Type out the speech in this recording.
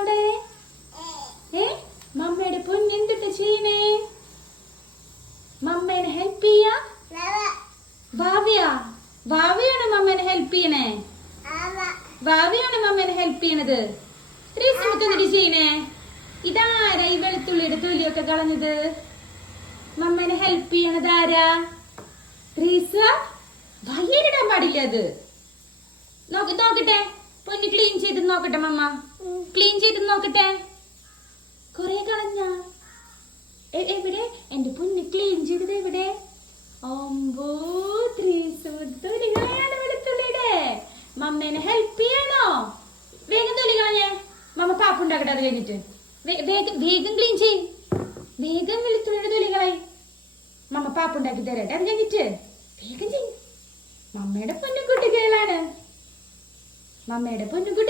അവിടെ? മമ്മയുടെ പൊന്ന് എന്തിട്ട് ചെയ്യണേ? മമ്മേനെ ഹെൽപ്പ് ചെയ്യാ? ഭാവിയാ? ഭാവിയാണ് മമ്മേനെ ഹെൽപ്പ് ചെയ്യണേ? ഭാവിയാണ് മമ്മേനെ ഹെൽപ്പ് ചെയ്യണത്? ഇത്രയും സമയത്ത് എന്തിട്ട് ചെയ്യണേ? ഇതാരാ ഈ വെളുത്തുള്ളിയുടെ തൊലിയൊക്കെ കളഞ്ഞത്? മമ്മേനെ ഹെൽപ്പ് ചെയ്യണത് ആരാ? വയ്യരിടാൻ പാടില്ല അത്. നോക്കട്ടെ, പൊന്ന് ക്ലീൻ ചെയ്ത് നോക്കട്ടെ. മമ്മ ക്ലീൻ ചെയ്ത് നോക്കട്ടെ. കൊറേ കളഞ്ഞ എവിടെ? എന്റെ പൊന്ന് ക്ലീൻ ചെയ്തത് എവിടെ? തൊലികളാണ് വെളുത്തുള്ളിയുടെ. മമ്മേനെ ഹെൽപ്പ് ചെയ്യണോ? വേഗം തൊലി കളഞ്ഞേ. മമ്മ പാപ്പുണ്ടാക്കട്ടെ. അത് കഴിഞ്ഞിട്ട് വേഗം ക്ലീൻ ചെയ്യും. വേഗം വെളുത്തുള്ളിയുടെ തൊലികളായി മമ്മ പാപ്പുണ്ടാക്കി തരട്ടെ. അത് കഴിഞ്ഞിട്ട് വേഗം ചെയ്യും. മമ്മയുടെ പൊന്നുകുട്ടികളാണ്. മമ്മയുടെ പൊന്നുകുട്ടി.